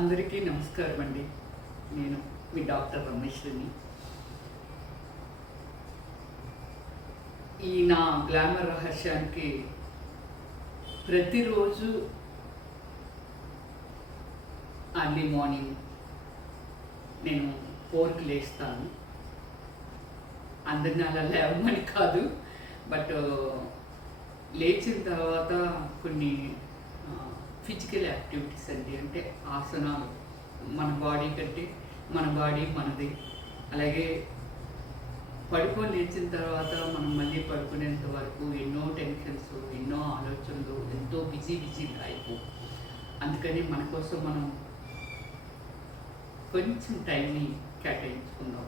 అందరికీ నమస్కారం అండి. నేను మీ డాక్టర్ రమేష్ని. ఈ నా గ్లామర్ రహస్యానికి ప్రతిరోజు అర్లీ మార్నింగ్ నేను 4కి లేస్తాను. అందరిని అలా లేవమని కాదు, బట్ లేచిన తర్వాత కొన్ని ఫిజికల్ యాక్టివిటీస్ అండి, అంటే ఆసనాలు. మన బాడీ కంటే మన బాడీ మనది. అలాగే పడుకొని లేచిన తర్వాత మనం మళ్ళీ పడుకునేంత వరకు ఎన్నో టెన్షన్స్, ఎన్నో ఆలోచనలు, ఎంతో బిజీ లైఫ్. అందుకని మన కోసం మనం కొంచెం టైంని కేటాయించుకుందాం.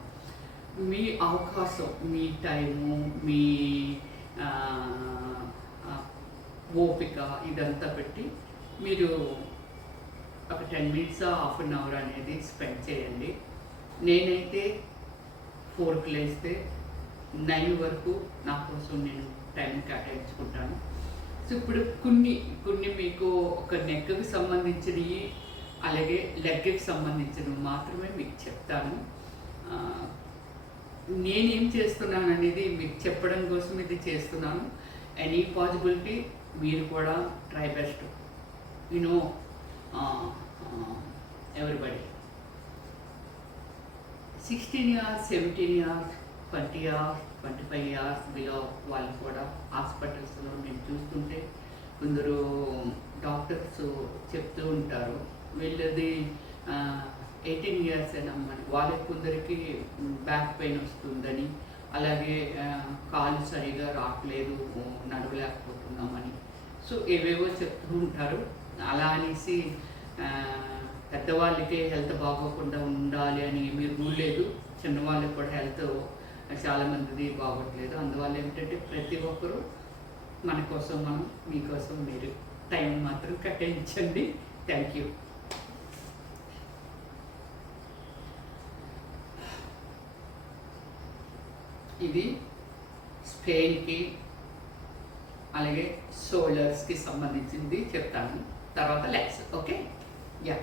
మీ అవకాశం, మీ టైము, మీ ఓపిక ఇదంతా పెట్టి మీరు ఒక 10 మినిట్స్ హాఫ్ అన్ అవర్ అనేది స్పెండ్ చేయండి. నేనైతే 4కి లేస్తే 9 వరకు నా కోసం నేను టైం కేటాయించుకుంటాను. సో ఇప్పుడు కొన్ని మీకు ఒక నెక్కి సంబంధించినవి, అలాగే లెగ్కి సంబంధించినవి మాత్రమే మీకు చెప్తాను. నేనేం చేస్తున్నాను అనేది మీకు చెప్పడం కోసం ఇది చేస్తున్నాను. ఎనీ పాసిబిలిటీ మీరు కూడా try best. Everybody 16 years, 17 years, 20 years, 25 years below వాళ్ళు కూడా హాస్పిటల్స్లో నేను చూస్తుంటే కొందరు డాక్టర్స్ చెప్తూ ఉంటారు, వీళ్ళది 18 ఇయర్స్ అమ్మని. వాళ్ళకి కొందరికి బ్యాక్ పెయిన్ వస్తుందని, అలాగే కాలు సరిగా రావట్లేదు, నడవలేకపోతున్నామని. సో ఏవేవో చెప్తూ ఉంటారు. అలా అనేసి పెద్దవాళ్ళకి హెల్త్ బాగోకుండా ఉండాలి అని ఏమీ రూల్ లేదు. చిన్నవాళ్ళకి కూడా హెల్త్ చాలామందిది బాగోట్లేదు. అందువల్ల ఏమిటంటే ప్రతి ఒక్కరూ మన కోసం మనం, మీకోసం మీరు టైం మాత్రం కేటాయించండి. Thank you. ఇది స్పెయిన్కి అలాగే షోల్డర్స్కి సంబంధించింది చెప్తాను, తర్వాత లెగ్స్. Okay, yeah.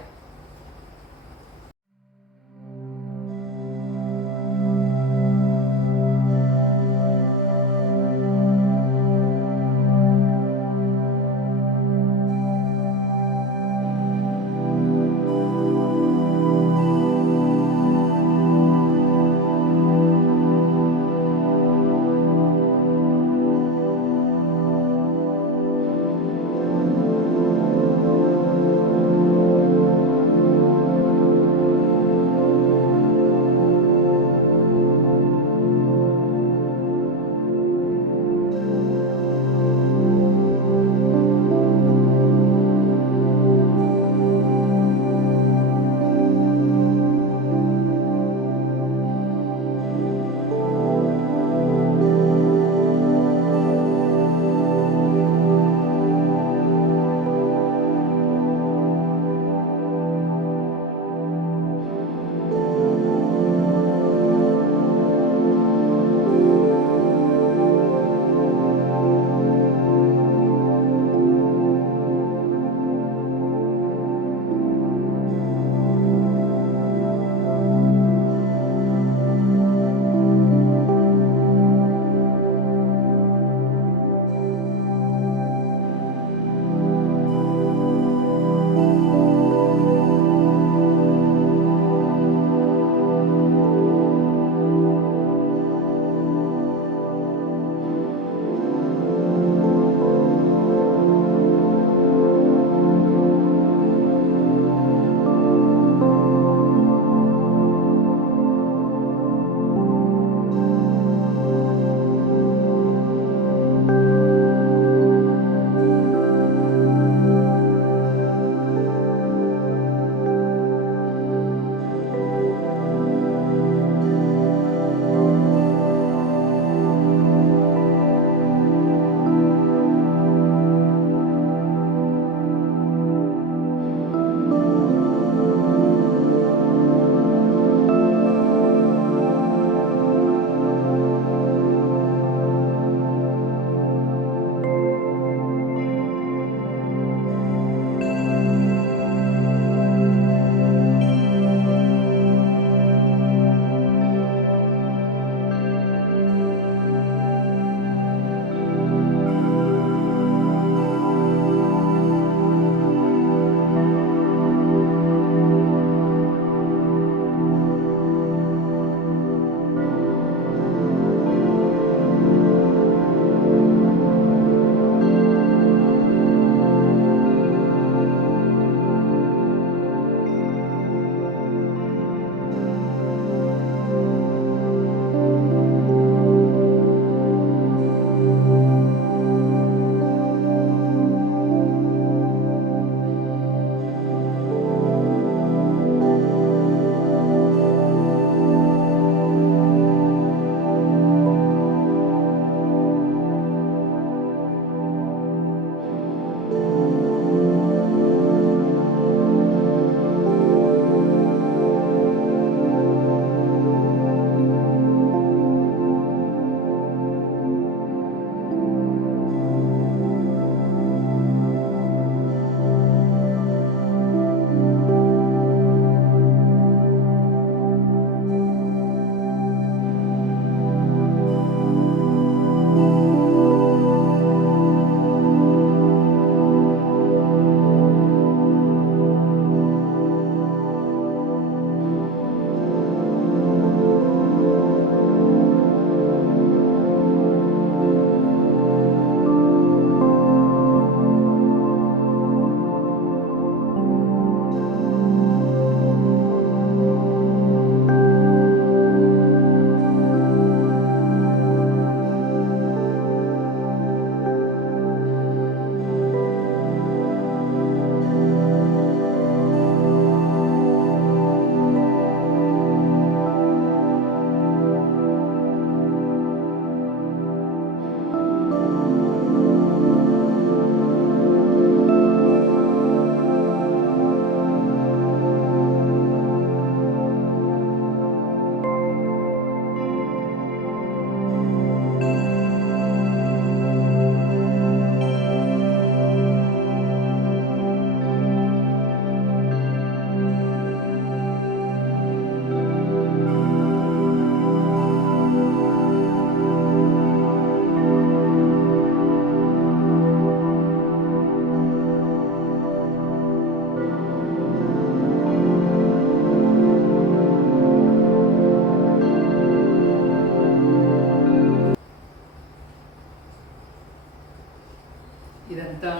ఇదంతా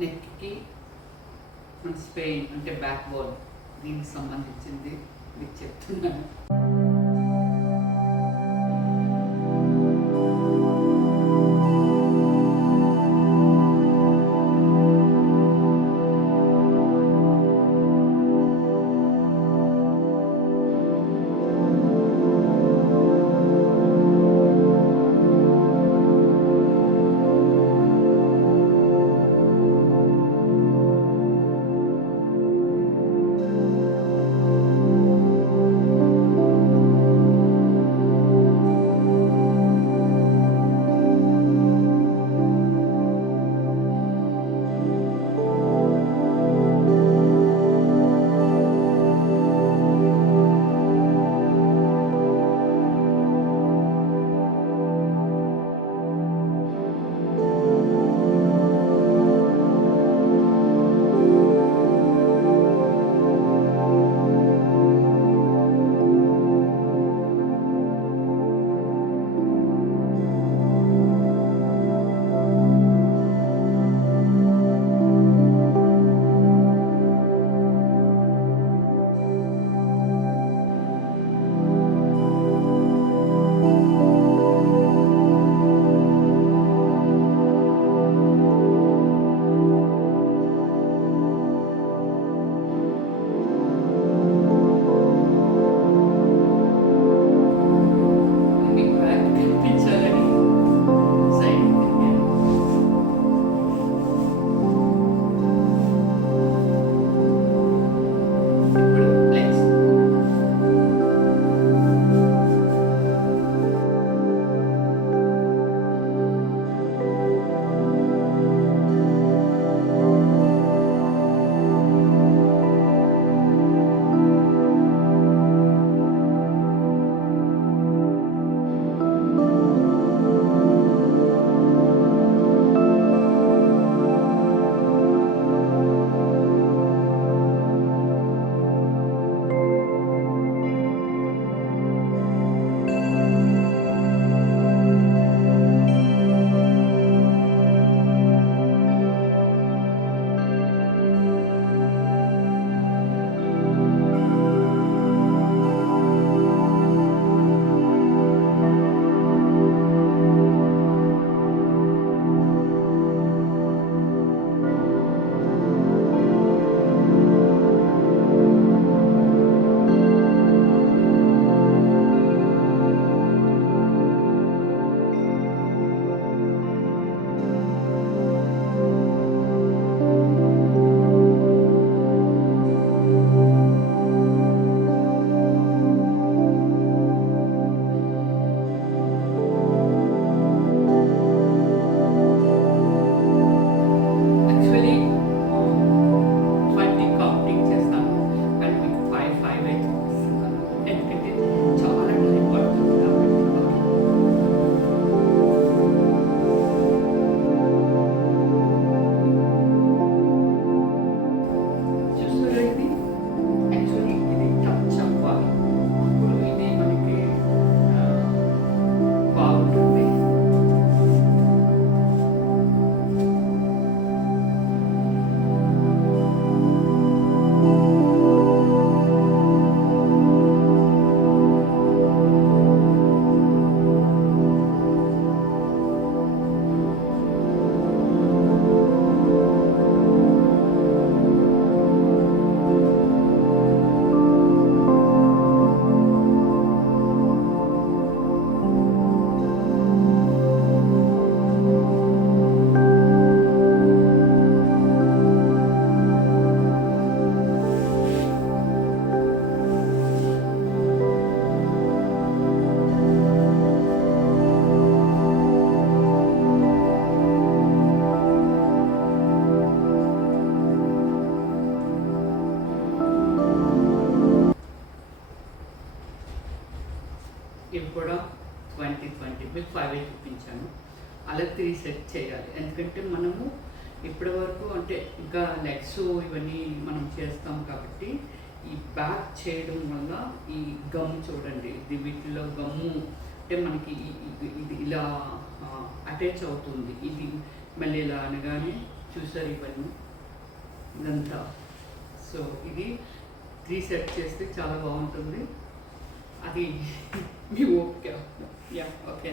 నెక్కి మన స్పెయిన్ అంటే బ్యాక్ బోన్ దీనికి సంబంధించింది మీకు చెప్తున్నాను. ఇవి కూడా 2020 మీకు 5 చూపించాను. అలా 3 సెట్ చేయాలి. ఎందుకంటే మనము ఇప్పటి వరకు అంటే ఇంకా లెగ్స్ ఇవన్నీ మనం చేస్తాం కాబట్టి ఈ బ్యాక్ చేయడం వల్ల ఈ గమ్ చూడండి, ఇది వీటిలో గమ్ము అంటే మనకి ఇది ఇలా అటాచ్ అవుతుంది. ఇది మళ్ళీ ఇలా అనగానే చూసారు ఇవన్నీ ఇదంతా. సో ఇది 3 సెట్ చేస్తే చాలా బాగుంటుంది. అది మీ ఓపిక. Yeah okay.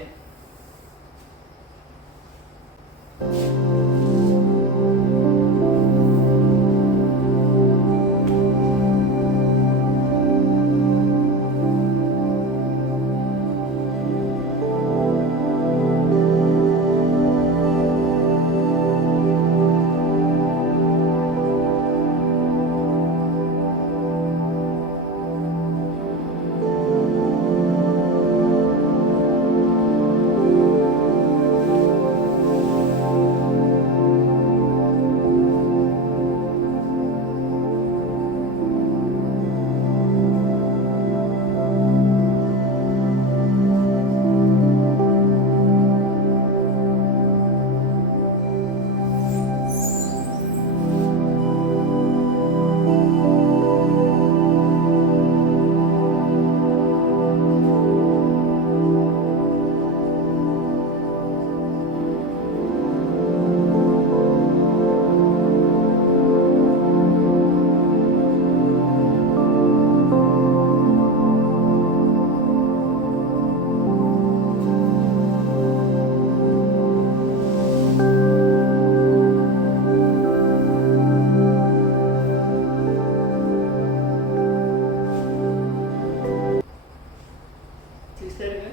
చూసారుగా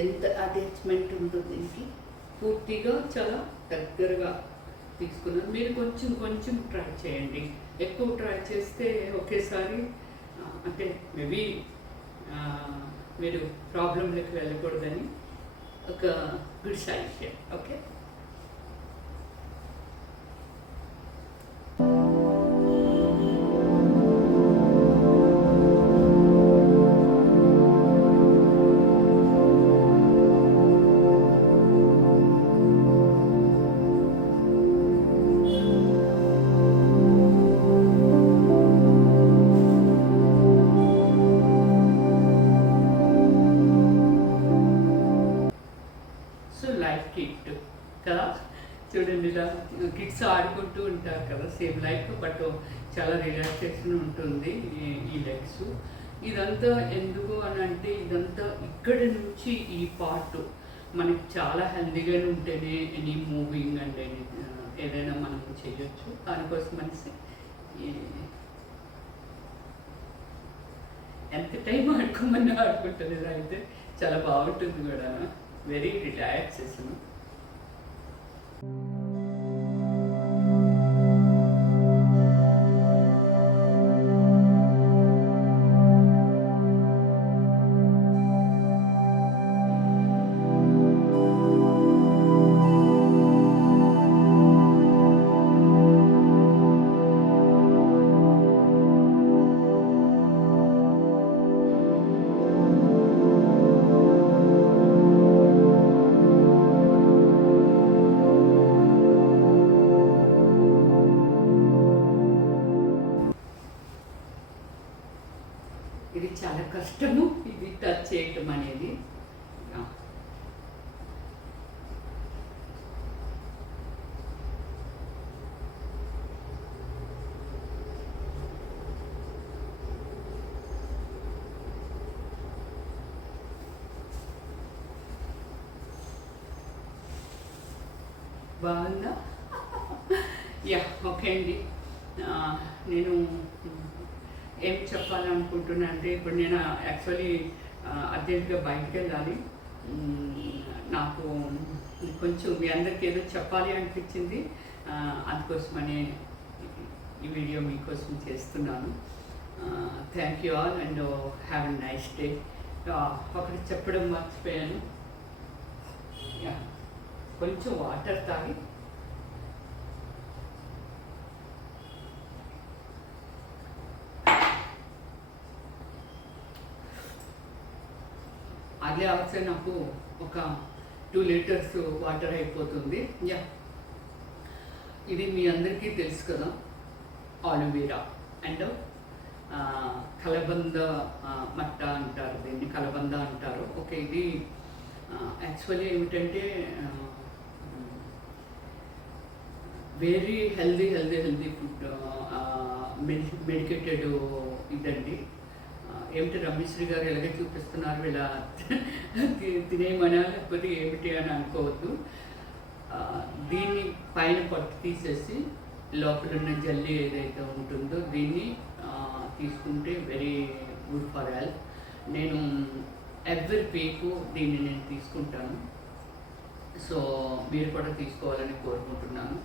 ఎంత అటాచ్మెంట్ ఉందో దీనికి. పూర్తిగా చాలా దగ్గరగా తీసుకున్నాను. మీరు కొంచెం కొంచెం ట్రై చేయండి. ఎక్కువ ట్రై చేస్తే ఒకేసారి అంటే మేబీ మీరు ప్రాబ్లంలోకి వెళ్ళకూడదని ఒక good suggestion. Okay. Life kit కదా, చూడండి ఇలా కిడ్స్ ఆడుకుంటూ ఉంటారు కదా, సేమ్ లైఫ్ బట్ చాలా రిలాక్సేషన్ ఉంటుంది ఈ లెగ్స్. ఇదంతా ఎందుకు అని అంటే ఇదంతా ఇక్కడి నుంచి ఈ పార్ట్ మనకి చాలా హెల్దీగానే ఉంటేనే ఎనీ మూవింగ్ అండ్ ఏదైనా మనం చేయొచ్చు. దానికోసం అనేసి ఎంత టైం ఆడుకోమన్నా ఆడుకుంటుంది. అయితే చాలా బాగుంటుంది కూడా, వెరీ రిలాక్సేషన్. ఇది చాలా కష్టము, ఇది టచ్ చేయటం అనేది. బాగుందా? యా ఓకే అండి. నేను ఏం చెప్పాలనుకుంటున్నా అంటే, ఇప్పుడు నేను యాక్చువల్లీ అర్జెంటుగా బయటికి వెళ్ళాలి. నాకు కొంచెం మీ అందరికీ ఏదో చెప్పాలి అనిపించింది, అందుకోసమని ఈ వీడియో మీకోసం చేస్తున్నాను. Thank you all and have a nice day. ఒకటి చెప్పడం మర్చిపోయాను, కొంచెం వాటర్ తాగి అదే అవసరం. నాకు ఒక 2 లీటర్స్ వాటర్ అయిపోతుంది. ఇది మీ అందరికీ తెలుసు కదా, ఆలోవేరా అండ్ కలబంద మట్ట అంటారు, దీన్ని కలబంద అంటారు. ఓకే, ఇది యాక్చువల్లీ ఏమిటంటే వెరీ హెల్దీ ఫుడ్, మెడికేటెడ్ ఇదండి. ఏమిటి రమేశ్వరి గారు ఎలాగే చూపిస్తున్నారు ఇలా తినేయమనా లేకపోతే ఏమిటి అని అనుకోవద్దు. దీన్ని పైన పట్టు తీసేసి లోపల ఉన్న జల్లి ఏదైతే ఉంటుందో దీన్ని తీసుకుంటే వెరీ గుడ్ ఫర్ హెల్త్. నేను ఎవ్రీ వీక్ దీన్ని నేను తీసుకుంటాను. సో మీరు కూడా తీసుకోవాలని కోరుకుంటున్నాను.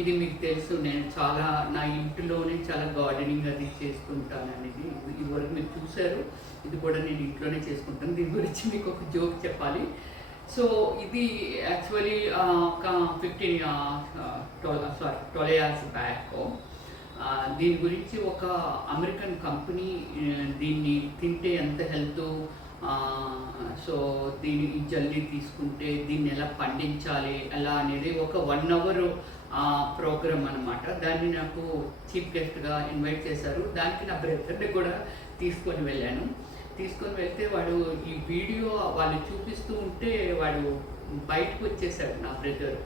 ఇది మీకు తెలుసు, నేను చాలా నా ఇంటిలోనే చాలా గార్డెనింగ్ అది చేసుకుంటాను అనేది ఇదివరకు మీరు చూశారు. ఇది కూడా నేను ఇంట్లోనే చేసుకుంటాను. దీని గురించి మీకు ఒక జోక్ చెప్పాలి. సో ఇది యాక్చువల్లీ ఒక 12 ఇయర్స్ బ్యాక్ దీని గురించి ఒక అమెరికన్ కంపెనీ దీన్ని తింటే ఎంత హెల్త్, సో దీని ఈ జల్లి తీసుకుంటే దీన్ని ఎలా పండించాలి ఎలా అనేది ఒక 1 hour ప్రోగ్రామ్ అనమాట. దాన్ని నాకు చీఫ్ గెస్ట్గా ఇన్వైట్ చేశారు. దానికి నా బ్రదర్ని కూడా తీసుకొని వెళ్ళాను. తీసుకొని వెళ్తే వాడు ఈ వీడియో వాళ్ళు చూపిస్తూ ఉంటే వాడు బయటకు వచ్చేసాడు నా బ్రదర్.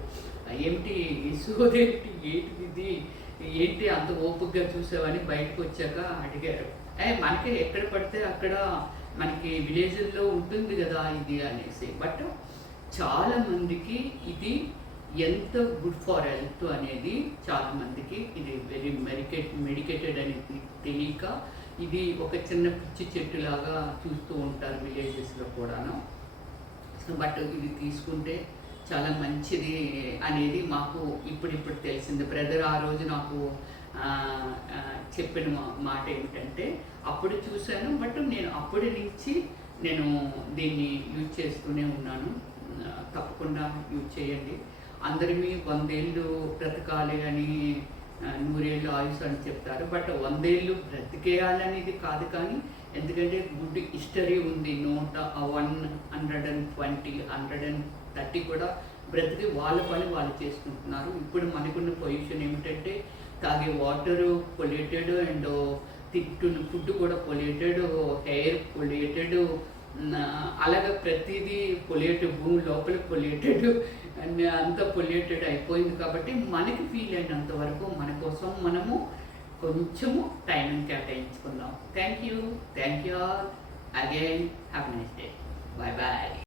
ఏమిటి సోదేంటి, ఏంటిది, ఏంటి అంత ఓపికగా చూసావని బయటకు వచ్చాక అడిగారు. మనకి ఎక్కడ పడితే అక్కడ మనకి విలేజ్ల్లో ఉంటుంది కదా ఇది అనేసి. బట్ చాలామందికి ఇది ఎంత గుడ్ ఫర్ హెల్త్ అనేది చాలామందికి ఇది వెరీ మెడికేటెడ్ అనేది తెలియక ఇది ఒక చిన్న పిచ్చి చెట్టులాగా చూస్తూ ఉంటారు విలేజెస్లో కూడాను. సో బట్ ఇది తీసుకుంటే చాలా మంచిది అనేది మాకు ఇప్పుడు తెలిసింది. బ్రదర్ ఆ రోజు నాకు చెప్పిన మాట ఏమిటంటే అప్పుడు చూశాను, బట్ నేను అప్పటి నుంచి నేను దీన్ని యూజ్ చేస్తూనే ఉన్నాను. తప్పకుండా యూజ్ చేయండి. అందరినీ 100 ఏళ్ళు బ్రతకాలి అని 100 ఏళ్ళు ఆయుష్ అని చెప్తారు. బట్ 100 ఏళ్ళు బ్రతికేయాలనేది కాదు, కానీ ఎందుకంటే గుడ్ హిస్టరీ ఉంది. 120, 130 కూడా బ్రతికి వాళ్ళ పని వాళ్ళు చేసుకుంటున్నారు. ఇప్పుడు మనకున్న పొజిషన్ ఏమిటంటే తాగే వాటరు పొల్యూటెడ్ అండ్ తింటున్న ఫుడ్ కూడా పొల్యూటెడ్, హెయిర్ పొల్యూటెడ్, అలాగే ప్రతిదీ పొల్యూటెడ్, భూమి లోపల పొల్యూటెడ్ అండ్ అంతా పొల్యూటెడ్ అయిపోయింది. కాబట్టి మనకి ఫీల్ అయినంత వరకు మన కోసం మనము కొంచెము టైం కేటాయించుకుందాం. Thank you all again. Have a nice day. Bye.